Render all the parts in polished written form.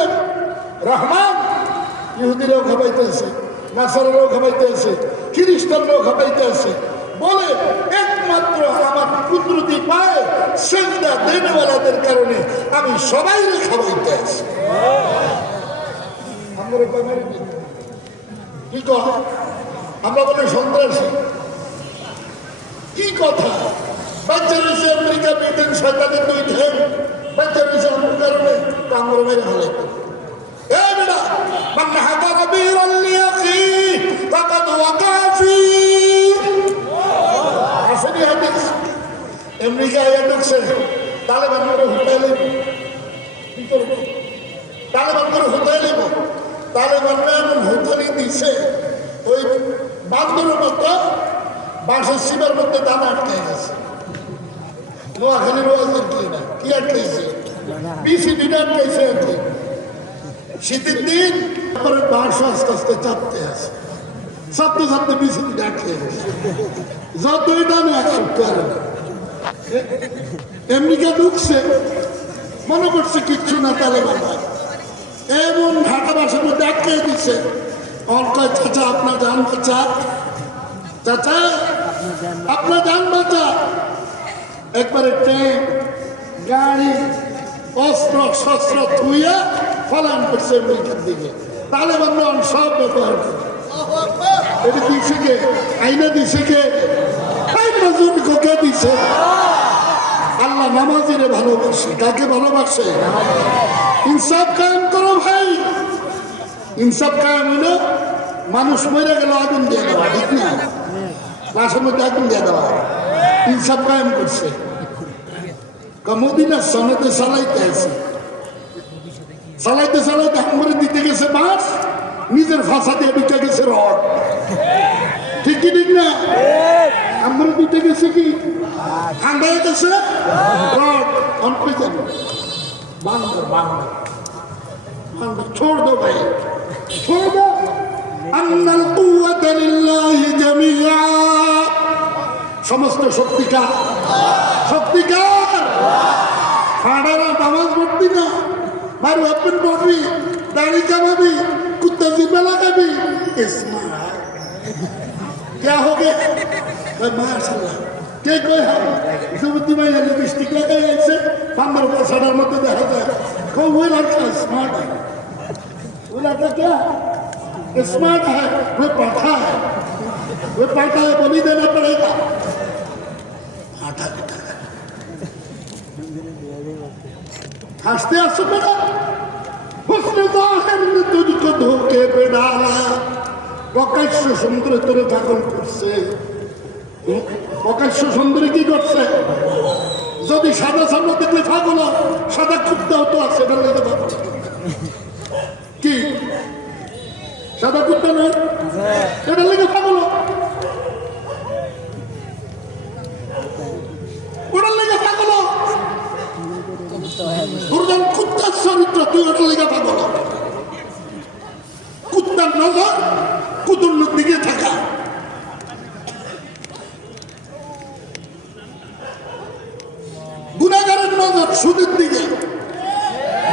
দিলেন রহমান। ইহুদিরাও খাবাইতে আছে, নাসারারাও খাবাইতে আছে, খ্রিস্টানরাও খাবাইতে আছে, বলে একমাত্র আমার কুদরতি পায়ে সেজদা দেনওয়ালাদের কারণে আমি সবাই খাবাইতে আছি। কি কথা? আমরা বলে সন্ত্রাসী, কি কথা? বাচ্চা রয়েছে আমেরিকা, ব্রিটেন, শয়তানের দুই ঢেউ, বাচ্চা রয়েছে আমার কারণে আমরা মেরে ফেলে। আমেরিকা ঢুকছে, তালেবান করে হুতাই লেব, কি করবো? তালেবান করে হুতাই লেব। তালেবানরা এমন হুতানি দিচ্ছে, ওই বান্দরের মতো বাঁশের শিবের মধ্যে দানা আটকে গেছে। নোয়াখালীর ওয়াজের কি না, কি আটকেছে? বিসিডিটা আটকেছে আর কি। শীতের দিন তারপরে বাঁশ আস্তে আস্তে চাপতে আছে, চাপতে চাপতে বিসিডিটা আটকে গেছে। যতই দামে একশো আমেরিকা ঢুকছে, মনে করছে কিচ্ছু না, তালেবান এমন ঢাকা বাসের মধ্যে আটকে দিচ্ছে। অল্কায় চাচা আপনার যান বাঁচা, চাচা আপনার যান বাঁচা। একবারে ট্রেন, গাড়ি, অস্ত্র শস্ত্র থুইয়া ফলান করছে আমেরিকার দিকে। তালেবানরা সব ব্যবহার করে। এটা দিছে কে? আইনা দিছে কে? কে দিছে? আল্লাহ নামাজিরে ভালোবাসে। কাকে ভালোবাসে? ইনসাফ কায়েম করো ভাই। ইনসাফ কায়েম হইলো মানুষ মরে গেল আগুন দিয়ে দেওয়া, ঠিক না? লাশের মধ্যে আগুন দিয়ে দেওয়া। ইনসাফ কায়েম করছে। মদিনার সনদে চালাইতে আছে, চালাইতে চালাইতে হামরে দিতে গেছে বাস, নিজের ফাঁসা দিয়ে ঢুকে গেছে রড। ঠিক কি ঠিক না? হামরে দিতে গেছে কি ঠান্ডা গেছে রড। অনপে যাবে বান্দর বান্দর বান্দর। ছোড় দো ভাই, ছোড় দো। আন্নাল কুওয়াতা লিল্লাহি জামিআ। সমস্ত শক্তিকার, শক্তিকার। ফাড়ারা নামাজ পড়বি না, মারু আপন পড়বি, দাড়ি কামাবি, কুত্তা জিব্বা লাগাবি, ইসমাইল क्या हो गया? माशाल्लाह কে কই হ্যাঁ যুবতী ভাই লিপস্টিক লাগাই আছে, বান্দর বসার মধ্যে দেখা যায়। কো ওই লড়কা স্মার্ট है, वो लड़का क्या स्मार्ट है, वो पढ़ा है, वो पढ़ा है, बलि देना पड़ेगा। हंसते हंसते बेटा हुस्न ज़ाहिर ने तुझको धोखे पे डाला। প্রকাশ্য সুন্দর তোরে পাগল করছে। প্রকাশ্য সুন্দরী কি করছে? যদি সাদা সামনে দেখলে পাগল, সাদা কুত্তাও তো আছে, কি সাদা কুত্তা নয়, এটা লেগে পাগল, ওটার লেগে পাগল। দুর্জন কুত্তার চরিত্র, তুই ওটার লেগে পাগল। কুত্তার নজর কুতুল্লুর দিকে থাকা। গুনাহগারের নজর সুদের দিকে,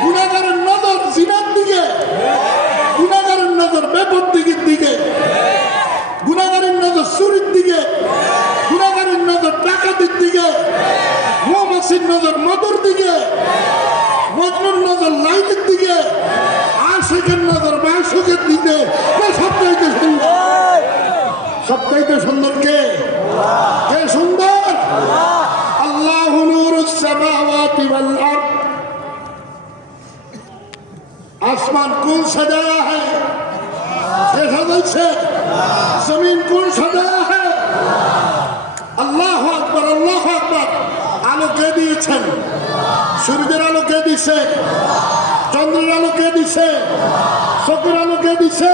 গুনাহগারের নজর জিনার দিকে, গুনাহগারের নজর বেপরদিগির দিকে, গুনাহগারের নজর চুরির দিকে, গুনাহগারের নজর ডাকাতির দিকে, মৌমাছির নজর মধুর দিকে, মজনুর নজর লাইনের দিকে, আশিকের নজর মাশুকের দিকে। সবচাইতে সুন্দর, সবচাইতে সুন্দর কে? কে সুন্দর? আল্লাহু নূরুস সামাওয়াতি ওয়াল আরদ। आसमान कौन सजाया है? से जमीन कौन सजाया है? আল্লাহু আকবার, আল্লাহু আকবার। আলো কে দিয়েছেন? সূর্যের আলো কে দিছে? চন্দ্রের আলো কে দিছে? চোখের আলো কে দিছে?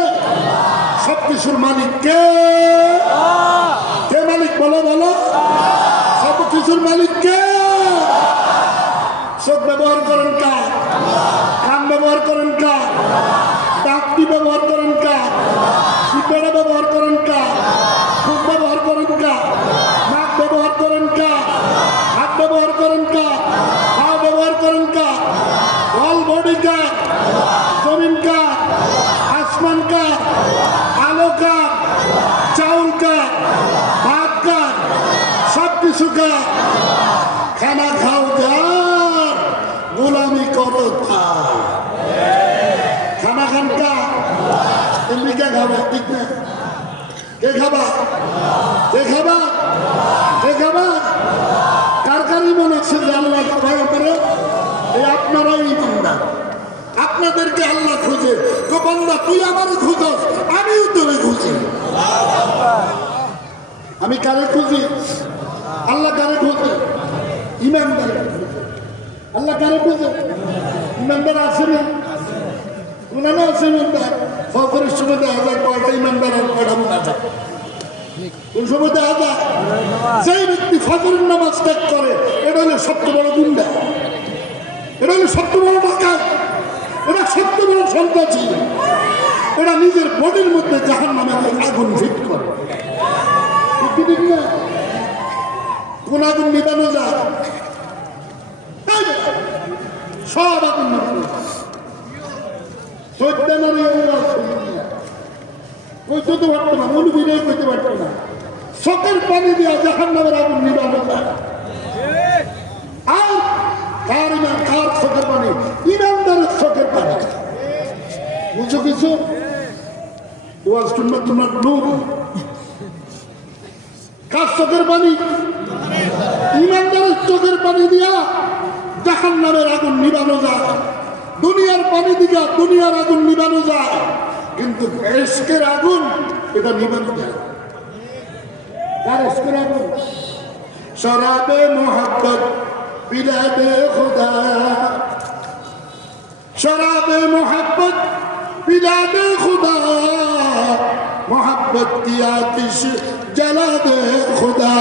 সবকিছুর মালিক কে? কে মালিক? বলো বলো। সবকিছুর মালিক কে? চোখ ব্যবহার করেন কার? কান ব্যবহার করেন কার? ডাকটি ব্যবহার করেন কার? পিঁপড়া ব্যবহার করেন কার? মুখ ব্যবহার করেন কার? নাক ব্যবহার করেন কার? হাত ব্যবহার করেন কার? পা ব্যবহার করেন কার? বল बॉडी का जमीन का आसमान का आलो का चावल का भात का सब किसी का खाना खाओ यार गुलामी करो था खाना खान का इनमें क्या खावा कितने के खावा के खावा के खावा कारखानी মনে হচ্ছে যে আল্লাহ ভয় করে এই আপনারাই ইমানদার আপনাদেরকে আল্লাহ খুঁজে তো বান্দা তুই আমারে খুঁজস আমিও তোরে খুঁজি আমি কারে খুঁজি আল্লাহ কারে খুঁজে ইমানদার আল্লাহ কারে খুঁজে ইমানদার আছে না কোন আছে ইমানদার ফজরের সময় দেখা যায় কয়টা ইমানদার আর কয়টা মুনাফিক কোন সময় দেখা যায় যেই ব্যক্তি ফজরের নামাজ ত্যাগ করে এটা হলো সবচেয়ে বড় গুন্ডা এটা হলো সবচেয়ে বড় ডাকাত এটা সবচেয়ে বড় সন্ত্রাসী এটা নিজের বডির মধ্যে জাহান্নামের আগুন ফিট করে ঠিক না কোন আগুন নিবানো যায় সব আগুন নিবানো কইতে পারতো না মৌলবীরাই কইতে পারতো না চোখের পানি দিয়া জাহান্নামের আগুন নিবানো যায় আর কার ইমান কার চোখের পানি ইমানদারের চোখের পানি বুঝছো কিছু ওয়াজ শুনবে তোমার নূর কার চোখের পানি ইমানদারের চোখের পানি দিয়া জাহান্নামের আগুন নিবানো যায় দুনিয়ার পানি দিয়া দুনিয়ার আগুন নিবানো যায় কিন্তু ইশকের আগুন এটা নিবানো যায় কার ইশকের আগুন শরাবে মোহাব্বত বিলাদে খুদা শরাবে মোহাব্বত বিলাদে খুদা मोहब्बत की आतिश जला दे खुदा